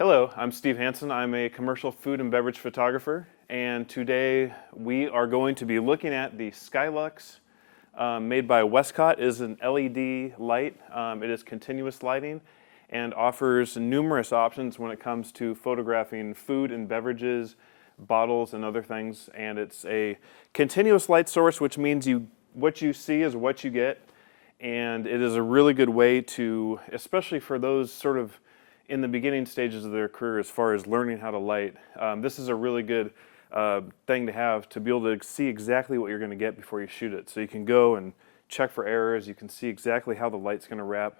Hello, I'm Steve Hansen. I'm a commercial food and beverage photographer, and today we are going to be looking at the Skylux made by Westcott. It is an LED light. It is continuous lighting and offers numerous options when it comes to photographing food and beverages, bottles and other things. And it's a continuous light source, which means what you see is what you get. And it is a really good way to, especially for those sort of in the beginning stages of their career as far as learning how to light, this is a really good thing to have, to be able to see exactly what you're going to get before you shoot it. So you can go and check for errors, you can see exactly how the light's going to wrap.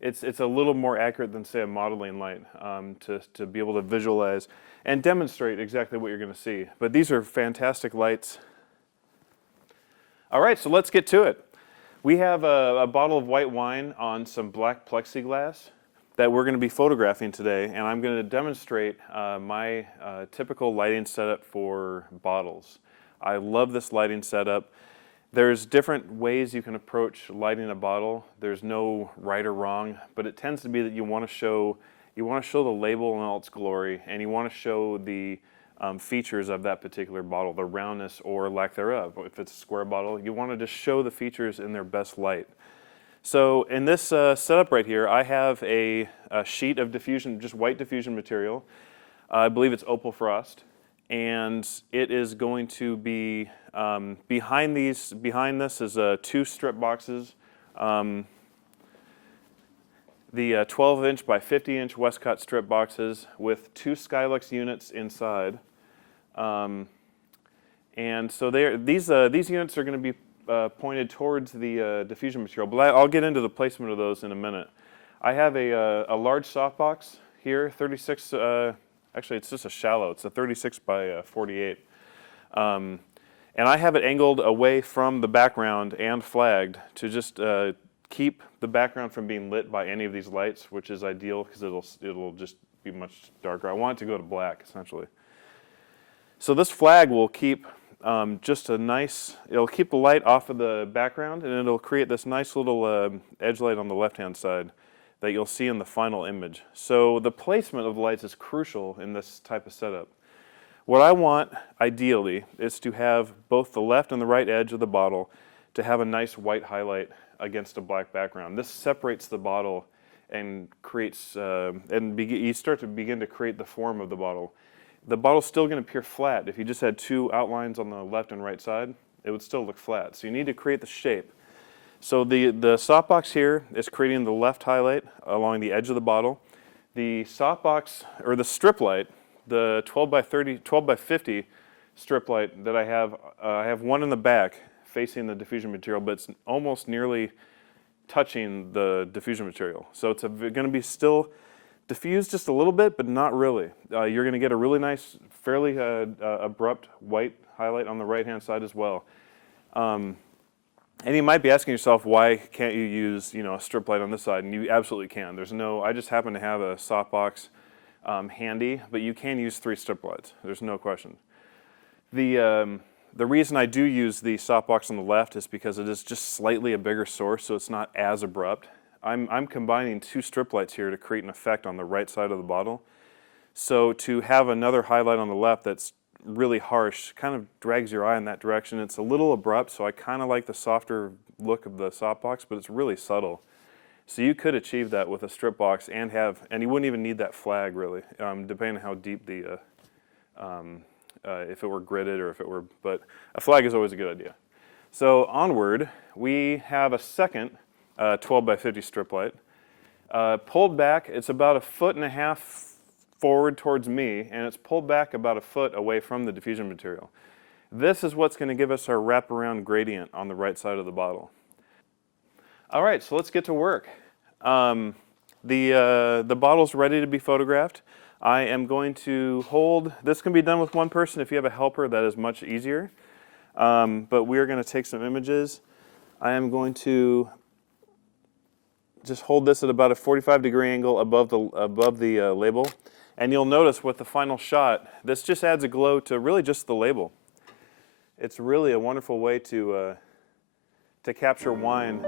It's a little more accurate than, say, a modeling light, to be able to visualize and demonstrate exactly what you're going to see. But these are fantastic lights. All right, so let's get to it. We have a bottle of white wine on some black plexiglass that we're going to be photographing today, and I'm going to demonstrate my typical lighting setup for bottles. I love this lighting setup. There's different ways you can approach lighting a bottle. There's no right or wrong, but it tends to be that you want to show the label in all its glory, and you want to show the features of that particular bottle, the roundness or lack thereof. If it's a square bottle, you want to just show the features in their best light. So in this setup right here, I have a sheet of diffusion, just white diffusion material. I believe it's opal frost, and it is going to be behind this is two strip boxes, the 12-inch by 50-inch Westcott strip boxes with two Skylux units inside, and so these units are going to be pointed towards the diffusion material, but I'll get into the placement of those in a minute. I have a large softbox here, 36, actually it's just a shallow, it's a 36 by 48. And I have it angled away from the background and flagged to just keep the background from being lit by any of these lights, which is ideal because it'll just be much darker. I want it to go to black, essentially. So this flag will keep it'll keep the light off of the background, and it'll create this nice little edge light on the left-hand side that you'll see in the final image. So the placement of the lights is crucial in this type of setup. What I want, ideally, is to have both the left and the right edge of the bottle to have a nice white highlight against a black background. This separates the bottle and creates, you start to begin to create the form of the bottle. The bottle's still going to appear flat. If you just had two outlines on the left and right side, it would still look flat. So you need to create the shape. So the softbox here is creating the left highlight along the edge of the bottle. The softbox, or the strip light, the 12 by 50 strip light that I have one in the back facing the diffusion material, but it's almost nearly touching the diffusion material. So it's going to be still diffused just a little bit, but not really. You're going to get a really nice, fairly abrupt white highlight on the right-hand side as well. And you might be asking yourself, why can't you use, a strip light on this side? And you absolutely can. I just happen to have a softbox handy, but you can use 3 strip lights. There's no question. The reason I do use the softbox on the left is because it is just slightly a bigger source, so it's not as abrupt. I'm combining 2 strip lights here to create an effect on the right side of the bottle. So to have another highlight on the left that's really harsh kind of drags your eye in that direction. It's a little abrupt, so I kind of like the softer look of the softbox, but it's really subtle. So you could achieve that with a strip box and you wouldn't even need that flag really, depending on how deep if it were gridded or if it were, but a flag is always a good idea. So onward, we have a second 12 by 50 strip light. Pulled back, it's about 1.5 feet forward towards me, and it's pulled back about 1 foot away from the diffusion material. This is what's going to give us our wraparound gradient on the right side of the bottle. All right, so let's get to work. The bottle's ready to be photographed. I am going to hold, this can be done with one person. If you have a helper, that is much easier. But we're going to take some images. I am going to just hold this at about a 45-degree angle above the label. And you'll notice with the final shot, this just adds a glow to really just the label. It's really a wonderful way to capture wine